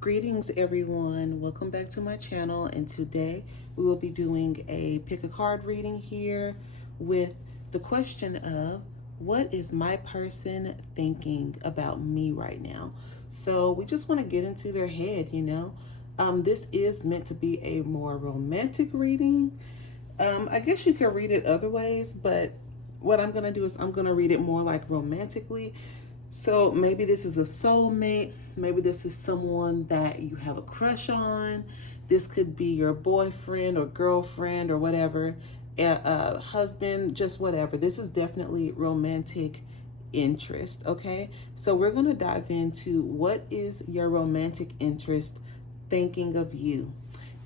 Greetings everyone, welcome back to my channel, and today we will be doing a pick a card reading here with the question of what is my person thinking about me right now. So we just want to get into their head. This is meant to be a more romantic reading. I guess you can read it other ways, but what I'm going to do is I'm going to read it more like romantically. So maybe this is a soulmate. Maybe this is someone that you have a crush on. This could be your boyfriend or girlfriend or whatever, husband, just whatever. This is definitely romantic interest, okay? So we're going to dive into what is your romantic interest thinking of you.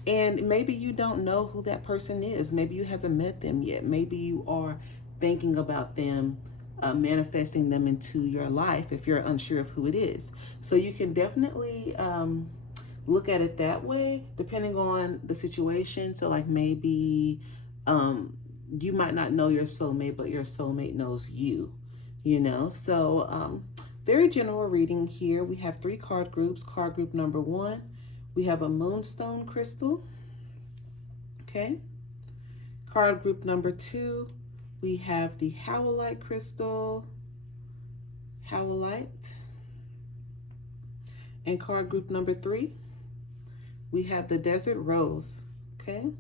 And maybe you don't know who that person is. Maybe you haven't met them yet. Maybe you are thinking about them, manifesting them into your life if you're unsure of who it is. So you can definitely look at it that way depending on the situation. So like maybe you might not know your soulmate, but your soulmate knows you. So very general reading here. We have 3 card groups. Card group number 1, we have a Moonstone crystal. Okay. Card group number 2, we have the Howlite crystal, Howlite. And card group number 3, we have the Desert Rose. Okay,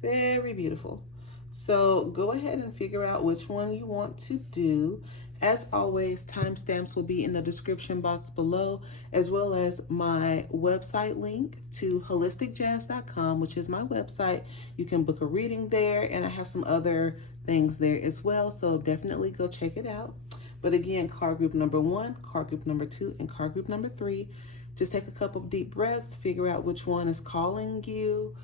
very beautiful. So go ahead and figure out which one you want to do. As always, timestamps will be in the description box below, as well as my website link to holisticjazz.com, which is my website. You can book a reading there, and I have some other things there as well, so definitely go check it out. But again, card group number 1, card group number 2, and card group number 3. Just take a couple of deep breaths, figure out which one is calling you.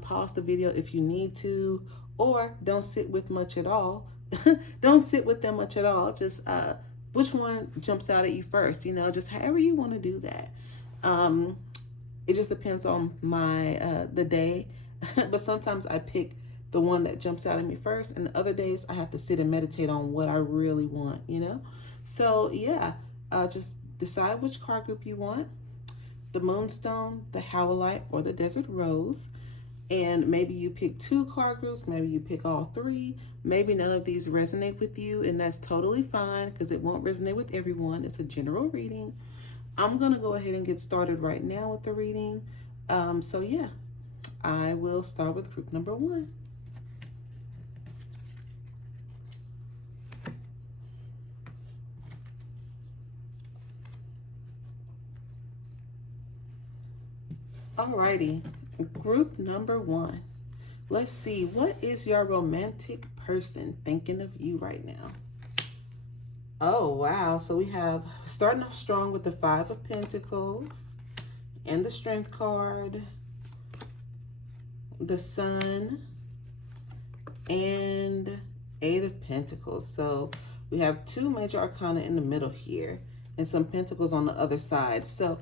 Pause the video if you need to, or don't sit with much at all. Don't sit with them much at all. Just which one jumps out at you first, just however you want to do that. It just depends on my the day. But sometimes I pick the one that jumps out at me first, and the other days I have to sit and meditate on what I really want. So yeah, just decide which card group you want: the Moonstone, the Howlite, or the Desert Rose. And maybe you pick 2 card groups, maybe you pick all 3, maybe none of these resonate with you, and that's totally fine because it won't resonate with everyone. It's a general reading. I'm going to go ahead and get started right now with the reading. So yeah, I will start with group number 1. Alrighty, group number 1. Let's see, what is your romantic person thinking of you right now? Oh, wow. So we have, starting off strong with the 5 of Pentacles and the Strength card, the Sun, and 8 of Pentacles. So we have 2 major arcana in the middle here and some pentacles on the other side. So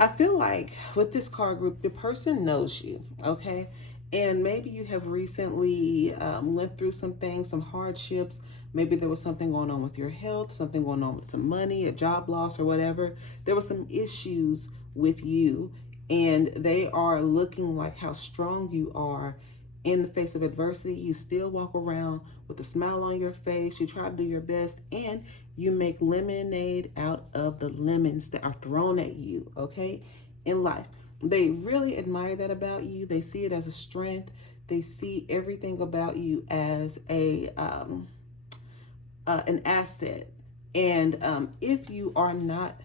I feel like with this card group, the person knows you, okay? And maybe you have recently went through some things, some hardships. Maybe there was something going on with your health, something going on with some money, a job loss or whatever. There were some issues with you, and they are looking like how strong you are in the face of adversity. You still walk around with a smile on your face. You try to do your best, and you make lemonade out of the lemons that are thrown at you, okay, in life. They really admire that about you. They see it as a strength. They see everything about you as an asset. And if you are not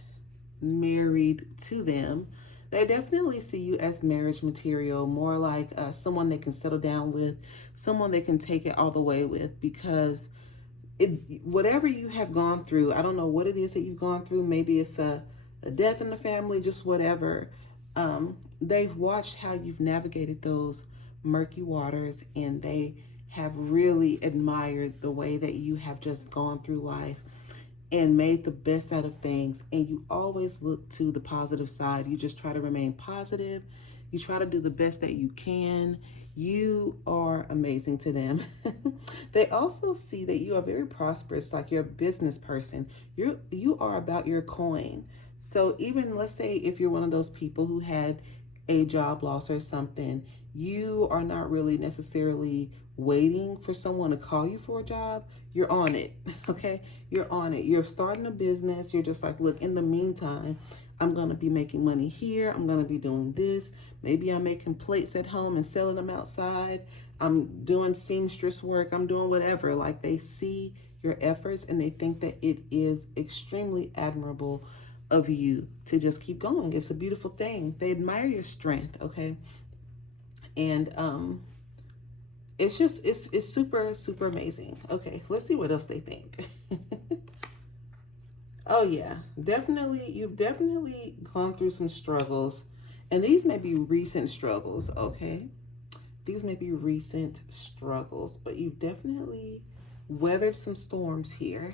married to them, they definitely see you as marriage material, more like someone they can settle down with, someone they can take it all the way with, because whatever you have gone through, I don't know what it is that you've gone through. Maybe it's a death in the family, just whatever. They've watched how you've navigated those murky waters, and they have really admired the way that you have just gone through life and made the best out of things. And you always look to the positive side. You just try to remain positive. You try to do the best that you can. You are amazing to them. They also see that you are very prosperous, like you're a business person. You are about your coin. So even let's say if you're one of those people who had a job loss or something, you are not really necessarily waiting for someone to call you for a job. You're on it. Okay, you're on it. You're starting a business. You're just like, look, in the meantime, I'm going to be making money here. I'm going to be doing this. Maybe I'm making plates at home and selling them outside. I'm doing seamstress work. I'm doing whatever. Like, they see your efforts and they think that it is extremely admirable of you to just keep going. It's a beautiful thing. They admire your strength, okay? And it's super, super amazing. Okay, let's see what else they think. Oh yeah, definitely. You've definitely gone through some struggles, and these may be recent struggles, okay? These may be recent struggles, but you've definitely weathered some storms here.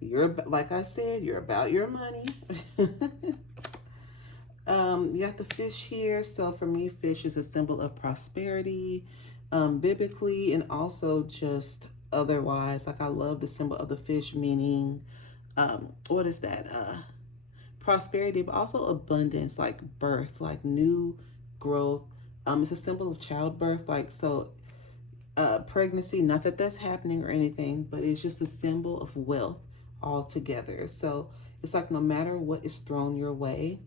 You're, like I said, you're about your money. You got the fish here. So for me, fish is a symbol of prosperity, biblically, and also just otherwise. Like, I love the symbol of the fish, meaning, what is that? Prosperity, but also abundance, like birth, like new growth. It's a symbol of childbirth, like, so pregnancy, not that that's happening or anything, but it's just a symbol of wealth altogether. So it's like no matter what is thrown your way,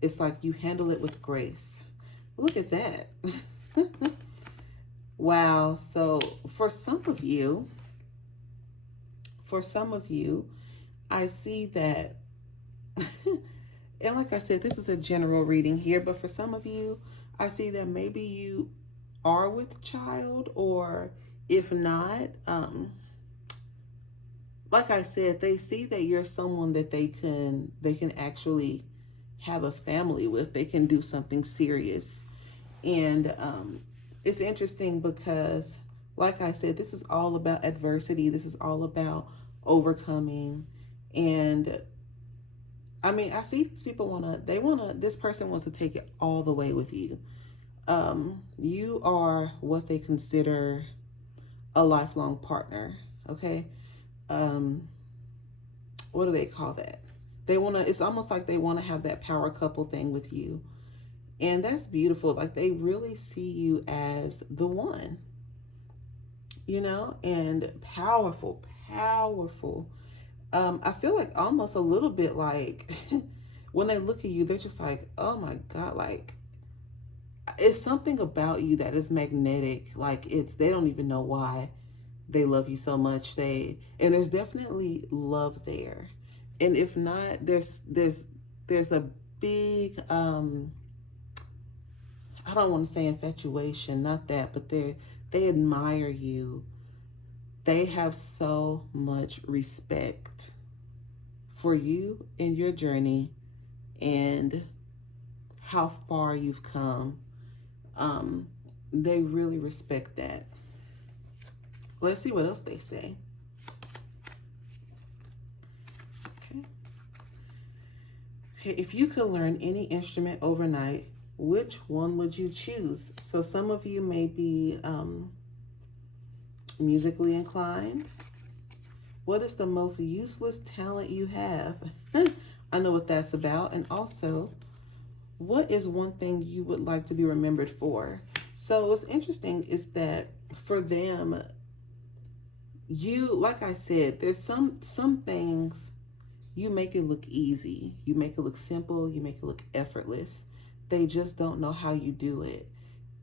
it's like you handle it with grace. Look at that. Wow. So for some of you, I see that, and like I said, this is a general reading here, but for some of you, I see that maybe you are with child, or if not, like I said, they see that you're someone that they can actually have a family with. They can do something serious. And it's interesting because, like I said, this is all about adversity. This is all about overcoming. And I mean, I see these people this person wants to take it all the way with you. You are what they consider a lifelong partner. Okay. What do they call that? It's almost like they want to have that power couple thing with you. And that's beautiful. Like, they really see you as the one, and powerful. I feel like almost a little bit like when they look at you, they're just like, oh my God, like, it's something about you that is magnetic. Like, they don't even know why they love you so much. And there's definitely love there. And if not, there's a big, I don't want to say infatuation, not that, but they admire you. They have so much respect for you and your journey and how far you've come. They really respect that. Let's see what else they say. Okay, if you could learn any instrument overnight, which one would you choose? So some of you may be musically inclined. What is the most useless talent you have? I know what that's about. And also, what is one thing you would like to be remembered for? So what's interesting is that for them, like I said, there's some things you make it look easy. You make it look simple. You make it look effortless. They just don't know how you do it.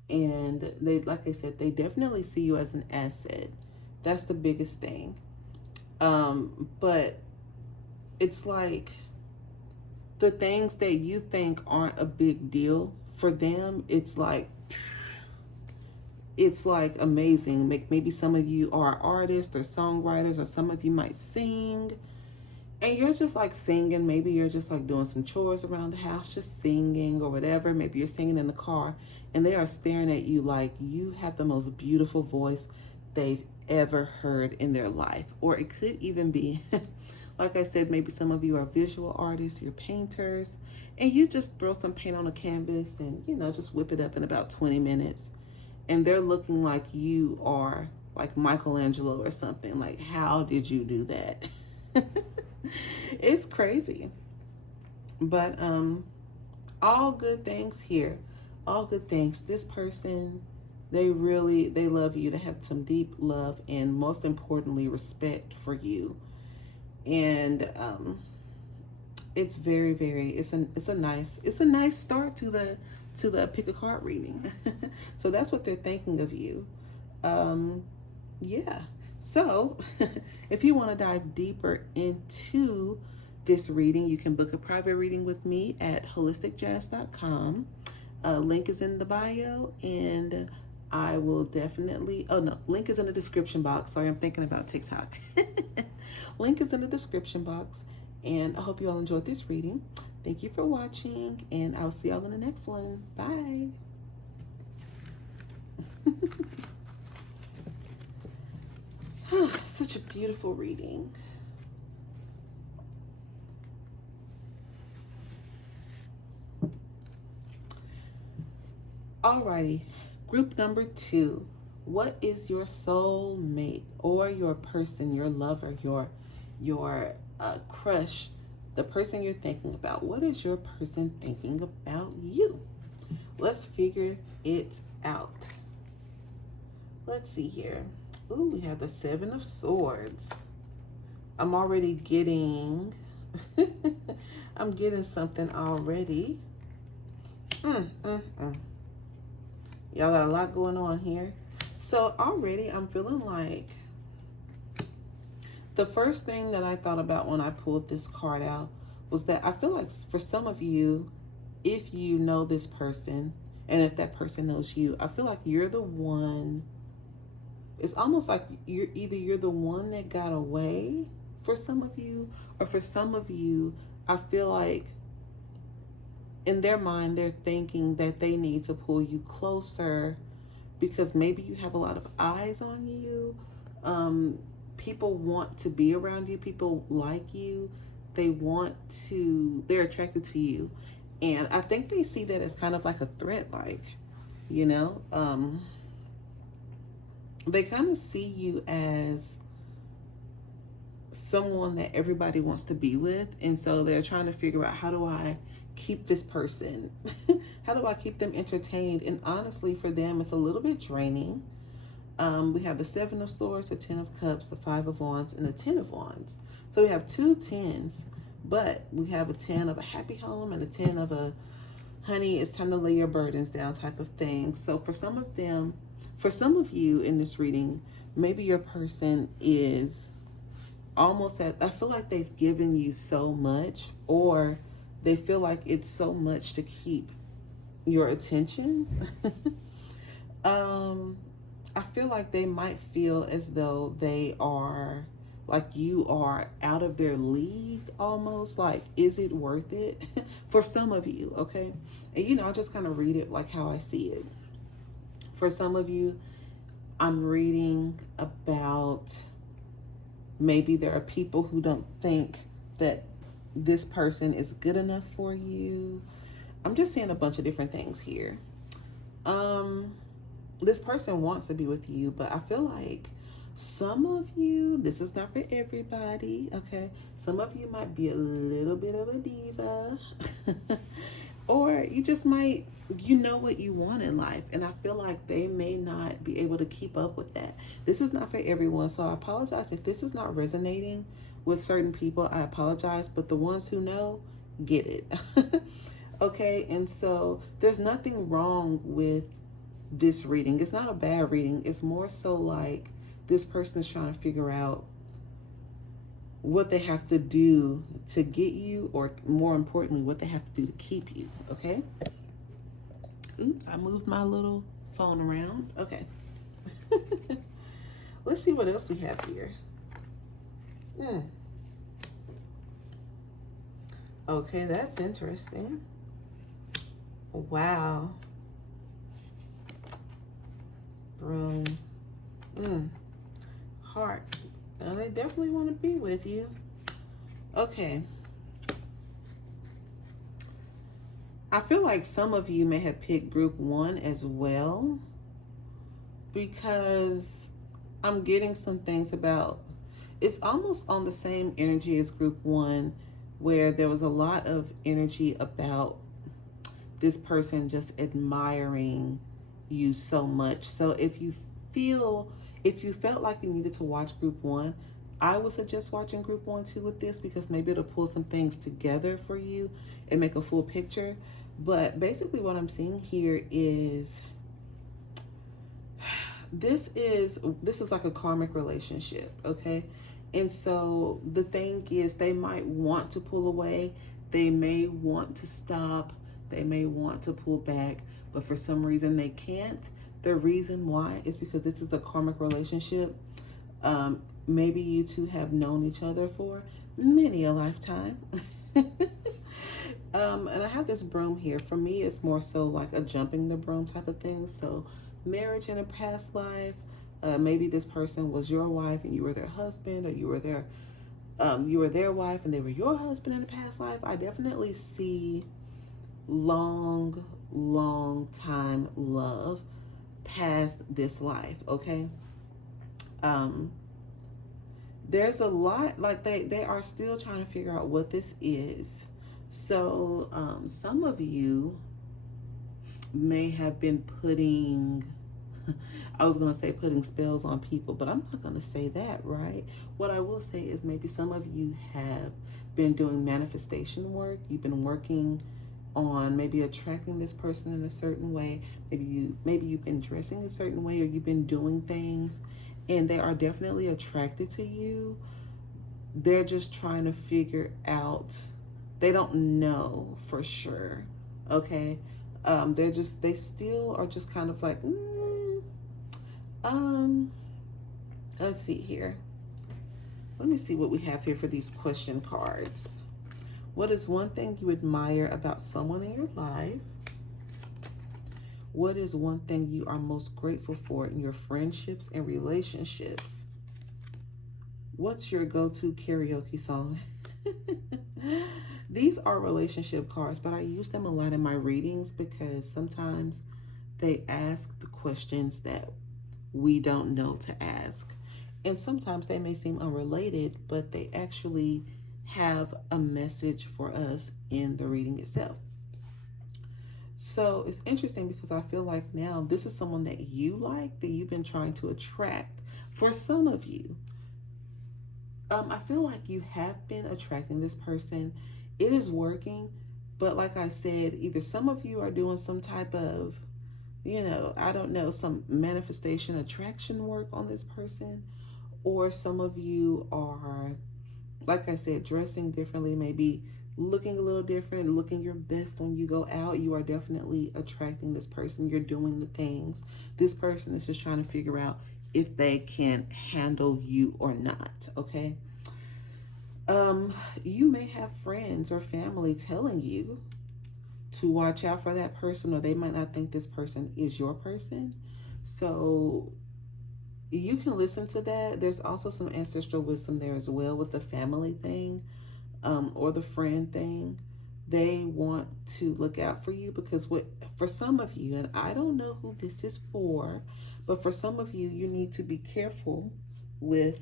And like I said, they definitely see you as an asset. That's the biggest thing. But it's like the things that you think aren't a big deal, for them, it's like amazing. Maybe some of you are artists or songwriters, or some of you might sing, and you're just like singing. Maybe you're just like doing some chores around the house, just singing or whatever. Maybe you're singing in the car, and they are staring at you like you have the most beautiful voice they've ever heard in their life. Or it could even be, like I said, maybe some of you are visual artists, you're painters, and you just throw some paint on a canvas and, just whip it up in about 20 minutes. And they're looking like you are like Michelangelo or something. Like, how did you do that? It's crazy. But all good things here. All good things. This person, they love you. They have some deep love and most importantly respect for you. And it's very it's a nice start to the pick a card reading. So that's what they're thinking of you. Yeah. So if you want to dive deeper into this reading, you can book a private reading with me at holisticjazz.com. Link is in the bio, and I will definitely, oh no, link is in the description box. Sorry, I'm thinking about TikTok. Link is in the description box, and I hope you all enjoyed this reading. Thank you for watching, and I'll see y'all in the next one. Bye. Such a beautiful reading. Alrighty, group number 2. What is your soul mate or your person, your lover, your crush, the person you're thinking about? What is your person thinking about you? Let's figure it out. Let's see here. Ooh, we have the 7 of Swords. I'm already getting, I'm getting something already. Y'all got a lot going on here. So already I'm feeling like the first thing that I thought about when I pulled this card out was that I feel like for some of you, if you know this person and if that person knows you, I feel like you're the one. It's almost like you're the one that got away for some of you, or for some of you, I feel like in their mind, they're thinking that they need to pull you closer because maybe you have a lot of eyes on you. People want to be around you. People like you. They're attracted to you. And I think they see that as kind of like a threat, you know, they kind of see you as someone that everybody wants to be with. And so they're trying to figure out, how do I keep this person? How do I keep them entertained? And honestly, for them, it's a little bit draining. We have the 7 of Swords, the 10 of Cups, the 5 of Wands, and the 10 of Wands. So we have 2 10s, but we have a 10 of a happy home and a 10 of a honey, it's time to lay your burdens down type of thing. So for some of them, for some of you in this reading, maybe your person is almost at, I feel like they've given you so much, or they feel like it's so much to keep your attention. I feel like they might feel as though they are, like you are out of their league almost. Like, is it worth it? For some of you, okay? And you know, I'll just kind of read it like how I see it. For some of you, I'm reading about maybe there are people who don't think that this person is good enough for you. I'm just seeing a bunch of different things here. This person wants to be with you, but I feel like some of you, this is not for everybody, okay? Some of you might be a little bit of a diva. Or you just might, you know what you want in life. And I feel like they may not be able to keep up with that. This is not for everyone. So I apologize if this is not resonating with certain people. I apologize. But the ones who know, get it. Okay. And so there's nothing wrong with this reading. It's not a bad reading. It's more so like this person is trying to figure out what they have to do to get you, or more importantly, what they have to do to keep you, okay? Oops, I moved my little phone around. Okay. Let's see what else we have here. Okay, that's interesting. Wow. Broom. Heart. Now they definitely want to be with you. Okay. I feel like some of you may have picked group 1 as well, because I'm getting some things about, it's almost on the same energy as group 1, where there was a lot of energy about this person just admiring you so much. So if you felt like you needed to watch group one, I would suggest watching group one too with this, because maybe it'll pull some things together for you and make a full picture. But basically what I'm seeing here is this is like a karmic relationship, okay? And so the thing is, they might want to pull away, they may want to stop, they may want to pull back, but for some reason they can't. The reason why is because this is a karmic relationship. Maybe you two have known each other for many a lifetime. And I have this broom here. For me, it's more so like a jumping the broom type of thing. So marriage in a past life, maybe this person was your wife and you were their husband, or you were their wife and they were your husband in a past life. I definitely see long time love past this life, okay? There's a lot, like they are still trying to figure out what this is. So some of you may have been putting I was going to say putting spells on people, but I'm not going to say that, right? What I will say is maybe some of you have been doing manifestation work. You've been working on maybe attracting this person in a certain way. Maybe you've been dressing a certain way, or you've been doing things and they are definitely attracted to you. They're just trying to figure out, they don't know for sure, okay? They still are just kind of like, let's see here. Let me see what we have here for these question cards. What is one thing you admire about someone in your life? What is one thing you are most grateful for in your friendships and relationships? What's your go-to karaoke song? These are relationship cards, but I use them a lot in my readings because sometimes they ask the questions that we don't know to ask. And sometimes they may seem unrelated, but they actually have a message for us in the reading itself. So it's interesting because I feel like now this is someone that you like, that you've been trying to attract. For some of you, I feel like you have been attracting this person. It is working, but like I said, either some of you are doing some type of, I don't know, some manifestation attraction work on this person, or some of you are, like I said, dressing differently, maybe looking a little different, looking your best when you go out. You are definitely attracting this person. You're doing the things. This person is just trying to figure out if they can handle you or not, okay? You may have friends or family telling you to watch out for that person, or they might not think this person is your person. So you can listen to that. There's also some ancestral wisdom there as well with the family thing, or the friend thing. They want to look out for you because for some of you, and I don't know who this is for, but for some of you, you need to be careful with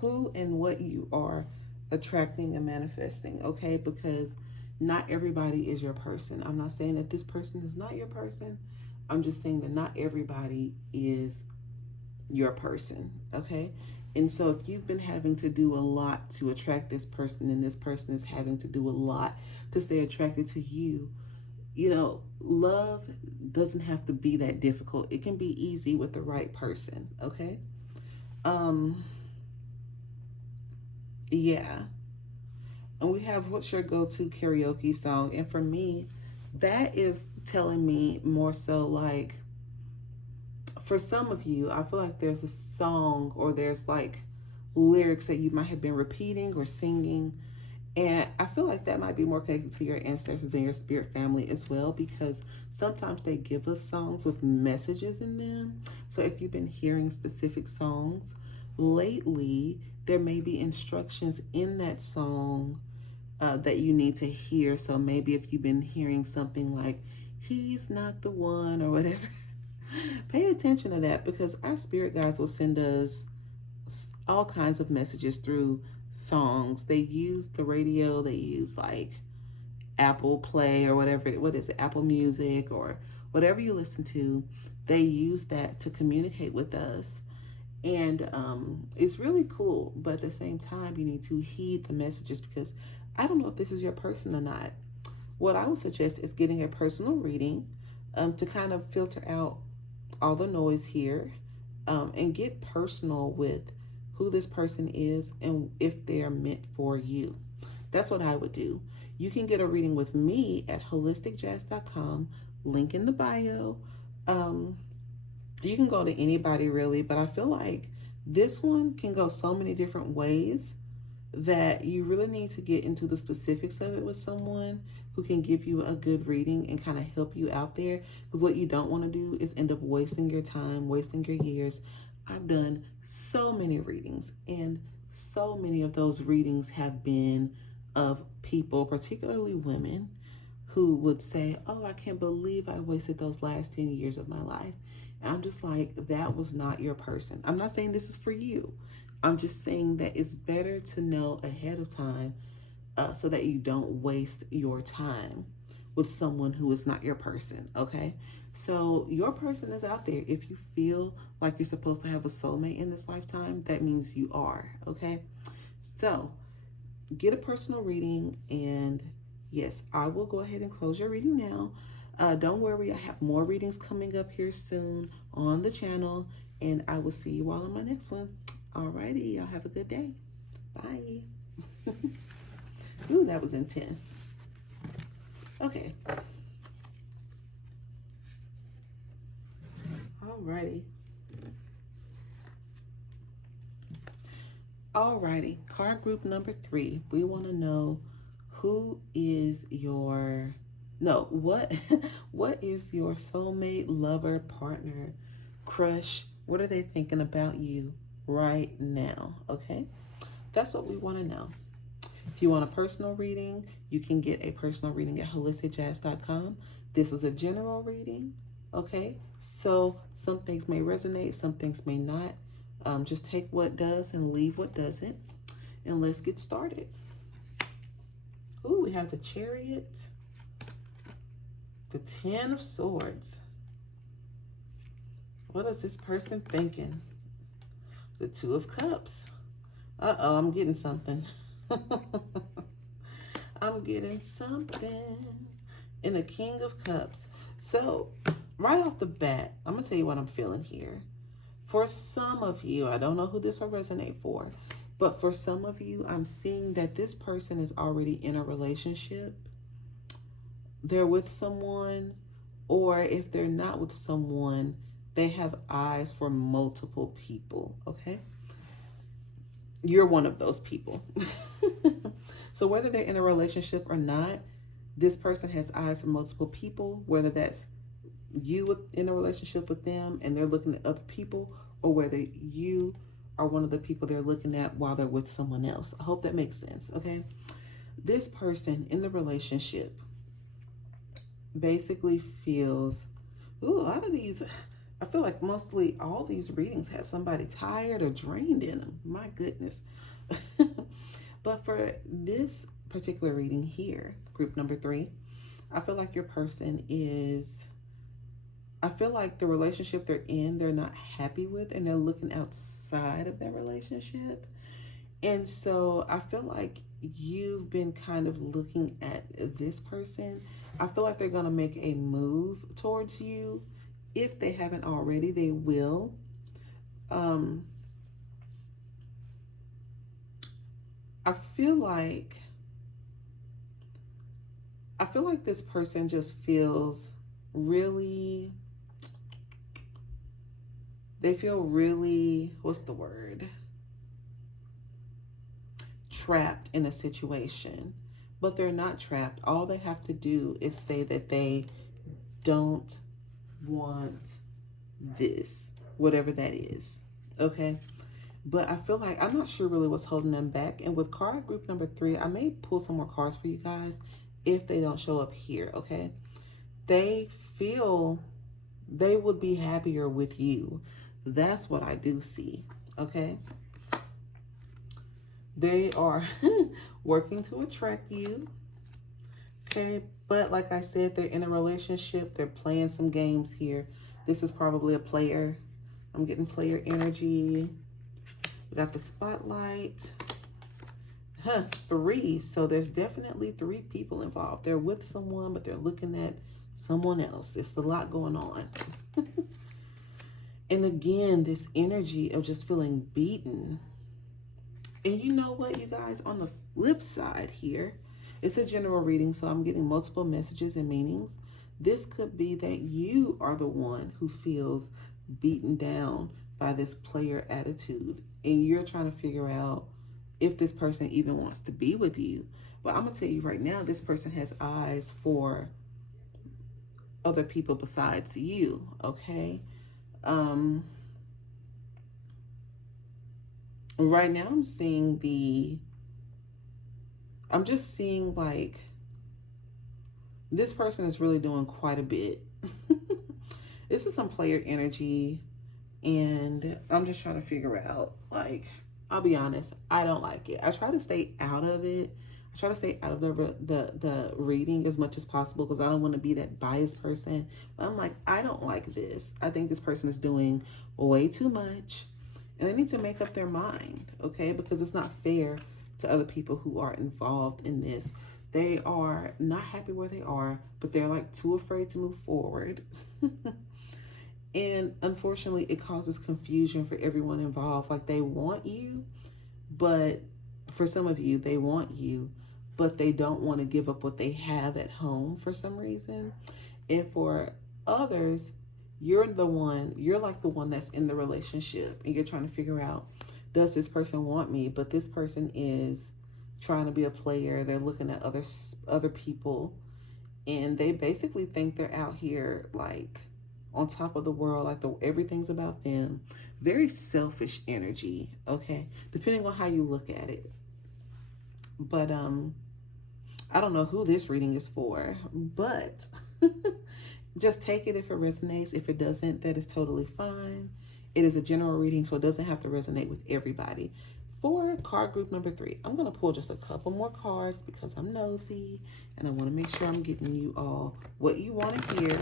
who and what you are attracting and manifesting, okay? Because not everybody is your person. I'm not saying that this person is not your person. I'm just saying that not everybody is your person, okay? And so if you've been having to do a lot to attract this person, and this person is having to do a lot to stay attracted to you, love doesn't have to be that difficult. It can be easy with the right person, okay? Yeah. And we have what's your go-to karaoke song? And for me, that is telling me more so like, for some of you, I feel like there's a song or there's like lyrics that you might have been repeating or singing. And I feel like that might be more connected to your ancestors and your spirit family as well, because sometimes they give us songs with messages in them. So if you've been hearing specific songs lately, there may be instructions in that song that you need to hear. So maybe if you've been hearing something like, he's not the one, or whatever, pay attention to that, because our spirit guides will send us all kinds of messages through songs. They use the radio. They use like Apple Play or whatever. What is it? Apple Music or whatever you listen to. They use that to communicate with us. And it's really cool. But at the same time, you need to heed the messages, because I don't know if this is your person or not. What I would suggest is getting a personal reading to kind of filter out all the noise here, and get personal with who this person is and if they're meant for you. That's what I would do. You can get a reading with me at holisticjazz.com, link in the bio. You can go to anybody really, but I feel like this one can go so many different ways that you really need to get into the specifics of it with someone who can give you a good reading and kind of help you out there. Because what you don't want to do is end up wasting your time, wasting your years. I've done so many readings, and so many of those readings have been of people, particularly women, who would say, oh, I can't believe I wasted those last 10 years of my life. And I'm just like, that was not your person. I'm not saying this is for you. I'm just saying that it's better to know ahead of time so that you don't waste your time with someone who is not your person, okay? So your person is out there. If you feel like you're supposed to have a soulmate in this lifetime, that means you are, okay? So get a personal reading, and yes, I will go ahead and close your reading now. Don't worry, I have more readings coming up here soon on the channel, and I will see you all in my next one. Alrighty, y'all have a good day. Bye. Ooh, that was intense. Okay. Alrighty. Alrighty. Card group number 3. We want to know who is your... No, what is your soulmate, lover, partner, crush? What are they thinking about you right now? Okay? That's what we want to know. If you want a personal reading, you can get a personal reading at holisticjazz.com. This is a general reading, okay? So some things may resonate, some things may not. Just take what does and leave what doesn't. And let's get started. Ooh, we have the Chariot, the 10 of Swords. What is this person thinking? The 2 of Cups. Uh-oh, I'm getting something. I'm getting something. And the King of Cups. So, right off the bat, I'm going to tell you what I'm feeling here. For some of you, I don't know who this will resonate for, but for some of you, I'm seeing that this person is already in a relationship. They're with someone, or if they're not with someone, they have eyes for multiple people, okay? You're one of those people. So whether they're in a relationship or not, this person has eyes for multiple people, whether that's you in a relationship with them and they're looking at other people, or whether you are one of the people they're looking at while they're with someone else. I hope that makes sense, okay? This person in the relationship basically feels, ooh, a lot of these, I feel like mostly all these readings had somebody tired or drained in them. My goodness. But for this particular reading here, group number 3, I feel like your person is, I feel like the relationship they're in, they're not happy with, and they're looking outside of their relationship. And so I feel like you've been kind of looking at this person. I feel like they're going to make a move towards you. If they haven't already, they will. I feel like this person just feels really, they feel really, what's the word? Trapped in a situation, but they're not trapped. All they have to do is say that they don't want this, whatever that is, okay? But I feel like, I'm not sure really what's holding them back. And with card group number 3, I may pull some more cards for you guys if they don't show up here, okay? They feel they would be happier with you. That's what I do see, okay? They are working to attract you. Okay, but like I said, they're in a relationship. They're playing some games here. This is probably a player. I'm getting player energy. We got the spotlight. Three. So there's definitely three people involved. They're with someone, but they're looking at someone else. It's a lot going on. And again, this energy of just feeling beaten. And you know what, you guys, on the flip side here, it's a general reading, so I'm getting multiple messages and meanings. This could be that you are the one who feels beaten down by this player attitude, and you're trying to figure out if this person even wants to be with you. But I'm going to tell you right now, this person has eyes for other people besides you, okay? Right now I'm just seeing like this person is really doing quite a bit. This is some player energy, and I'm just trying to figure out, like, I'll be honest, I don't like it. I try to stay out of it. I try to stay out of the reading as much as possible because I don't want to be that biased person. But I'm like, I don't like this. I think this person is doing way too much, and they need to make up their mind, okay? Because it's not fair to other people who are involved in this. They are not happy where they are, but they're like too afraid to move forward. And unfortunately, it causes confusion for everyone involved. Like, they want you, but for some of you, they want you, but they don't want to give up what they have at home for some reason. And for others, you're like the one that's in the relationship, and you're trying to figure out, does this person want me? But this person is trying to be a player. They're looking at other people, and they basically think they're out here like on top of the world, like everything's about them. Very selfish energy, okay? Depending on how you look at it. But I don't know who this reading is for, but just take it if it resonates. If it doesn't, that is totally fine. It is a general reading, so it doesn't have to resonate with everybody. For card group number 3, I'm going to pull just a couple more cards because I'm nosy and I want to make sure I'm getting you all what you want to hear.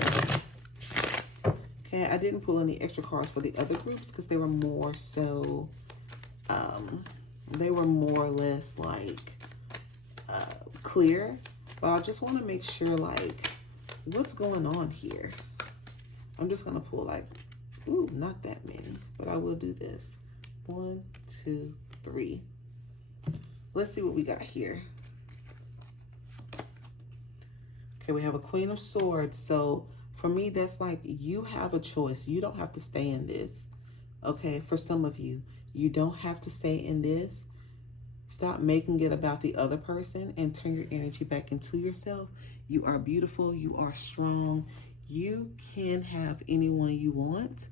Okay, I didn't pull any extra cards for the other groups because they were more so, they were more or less like clear. But I just want to make sure, like, what's going on here. I'm just going to pull like, ooh, not that many, but I will do this. 1, 2, 3. Let's see what we got here. Okay, we have a Queen of Swords. So for me, that's like, you have a choice. You don't have to stay in this. Okay, for some of you, you don't have to stay in this. Stop making it about the other person and turn your energy back into yourself. You are beautiful. You are strong. You can have anyone you want.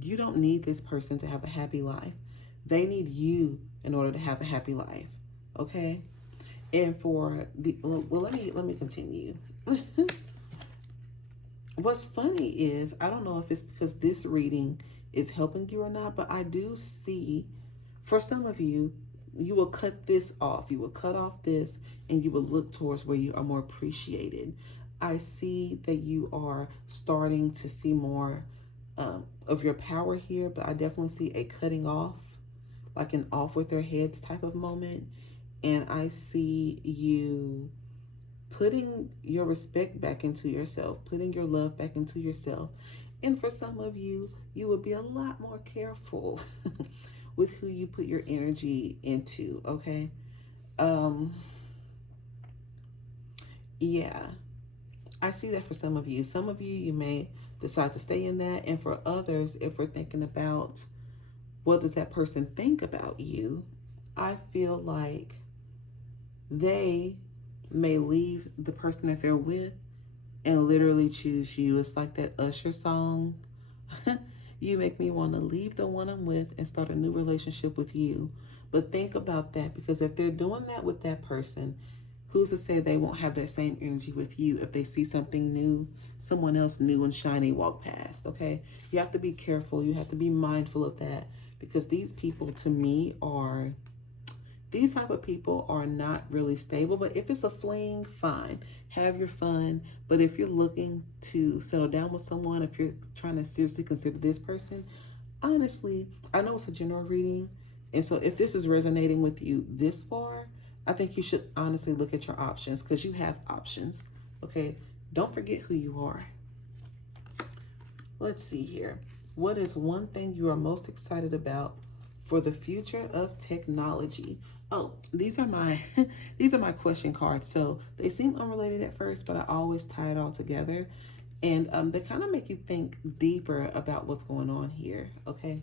You don't need this person to have a happy life. They need you in order to have a happy life. Okay? And for the, well, let me continue. What's funny is, I don't know if it's because this reading is helping you or not, but I do see, for some of you, you will cut this off. You will cut off this, and you will look towards where you are more appreciated. I see that you are starting to see more of your power here, but I definitely see a cutting off, like an off with their heads type of moment. And I see you putting your respect back into yourself, putting your love back into yourself. And for some of you, you will be a lot more careful with who you put your energy into, okay? Yeah, I see that for some of you. Some of you, you may decide to stay in that. And for others, if we're thinking about what does that person think about you, I feel like they may leave the person that they're with and literally choose you. It's like that Usher song. You make me want to leave the one I'm with and start a new relationship with you. But think about that, because if they're doing that with that person, who's to say they won't have that same energy with you if they see something new, someone else new and shiny walk past, okay? You have to be careful. You have to be mindful of that, because these people, to me, are These type of people are not really stable, but if it's a fling, fine. Have your fun. But if you're looking to settle down with someone, if you're trying to seriously consider this person, honestly, I know it's a general reading. And so if this is resonating with you this far, I think you should honestly look at your options because you have options. Okay? Don't forget who you are. Let's see here. What is one thing you are most excited about for the future of technology? Oh, these are my these are my question cards. So they seem unrelated at first, but I always tie it all together, and they kind of make you think deeper about what's going on here. Okay.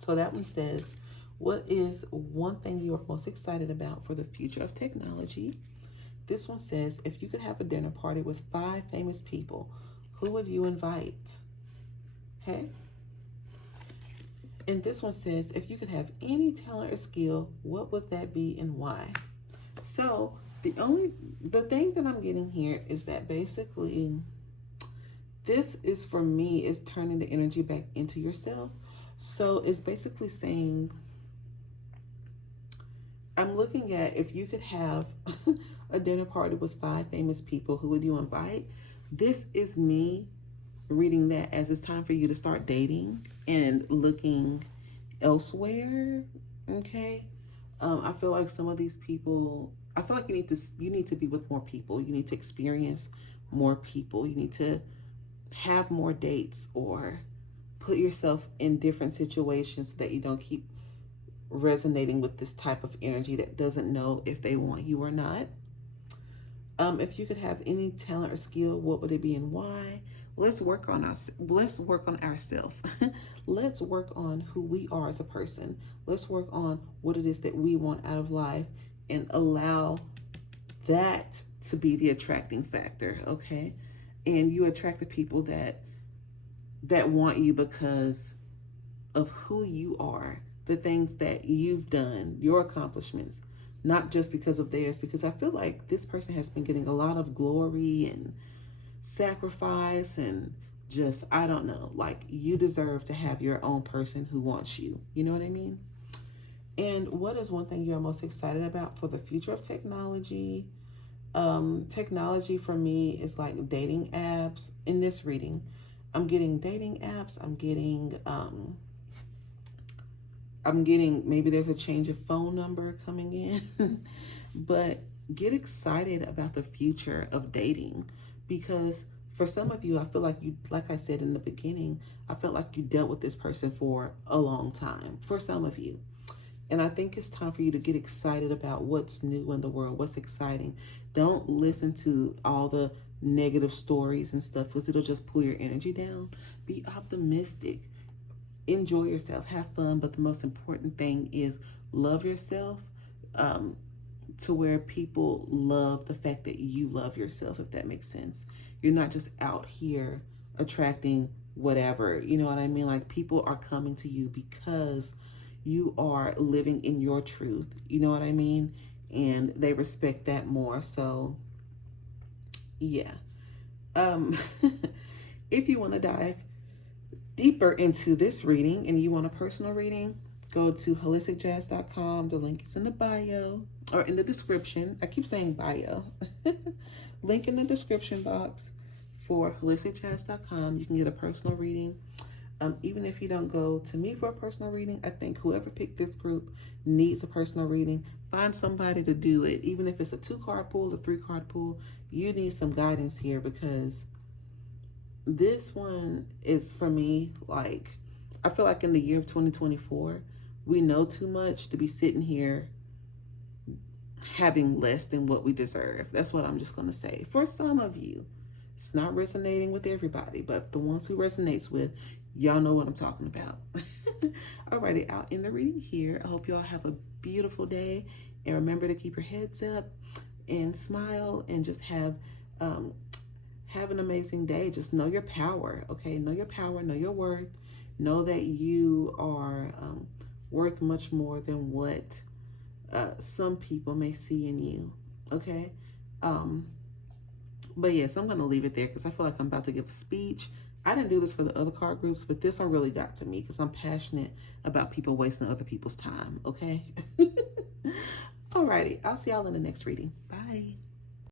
So that one says, "What is one thing you are most excited about for the future of technology?" This one says, "If you could have a dinner party with 5 famous people, who would you invite?" Okay. And this one says, "If you could have any talent or skill, what would that be and why?" So the thing that I'm getting here is that basically this is for me is turning the energy back into yourself. So it's basically saying, I'm looking at if you could have a dinner party with 5 famous people, who would you invite? This is me reading that as it's time for you to start dating and looking elsewhere. Okay. I feel like some of these people, I feel like you need to be with more people. You need to experience more people. You need to have more dates or put yourself in different situations so that you don't keep resonating with this type of energy that doesn't know if they want you or not. If you could have any talent or skill, what would it be and why? Let's work on us. Let's work on ourselves. Let's work on who we are as a person. Let's work on what it is that we want out of life and allow that to be the attracting factor, okay? And you attract the people that want you because of who you are, the things that you've done, your accomplishments, not just because of theirs, because I feel like this person has been getting a lot of glory and sacrifice and just, I don't know, like you deserve to have your own person who wants you. You know what I mean? And what is one thing you're most excited about for the future of technology? Technology for me is like dating apps. In this reading, I'm getting dating apps. I'm getting maybe there's a change of phone number coming in, but get excited about the future of dating because for some of you, I feel like like I said in the beginning, I felt like you dealt with this person for a long time for some of you. And I think it's time for you to get excited about what's new in the world, what's exciting. Don't listen to all the negative stories and stuff because it'll just pull your energy down. Be optimistic. Enjoy yourself, have fun, but the most important thing is love yourself to where people love the fact that you love yourself, if that makes sense. You're not just out here attracting whatever, you know what I mean? Like people are coming to you because you are living in your truth, you know what I mean? And they respect that more. So yeah. If you want to dive deeper into this reading and you want a personal reading, go to holisticjazz.com. The link is in the bio or in the description. I keep saying bio. Link in the description box for holisticjazz.com. You can get a personal reading. Even if you don't go to me for a personal reading, I think whoever picked this group needs a personal reading. Find somebody to do it. Even if it's a 2-card pool, a 3-card pool, you need some guidance here because this one is for me, like, I feel like in the year of 2024, we know too much to be sitting here having less than what we deserve. That's what I'm just going to say. For some of you, it's not resonating with everybody, but the ones who resonates with, y'all know what I'm talking about. Alrighty, out in the reading here. I hope y'all have a beautiful day. And remember to keep your heads up and smile and just have an amazing day. Just know your power, okay? Know your power, know your worth. Know that you are worth much more than what some people may see in you, okay? But yes, I'm going to leave it there because I feel like I'm about to give a speech. I didn't do this for the other card groups, but this one really got to me because I'm passionate about people wasting other people's time, okay? Alrighty, I'll see y'all in the next reading. Bye.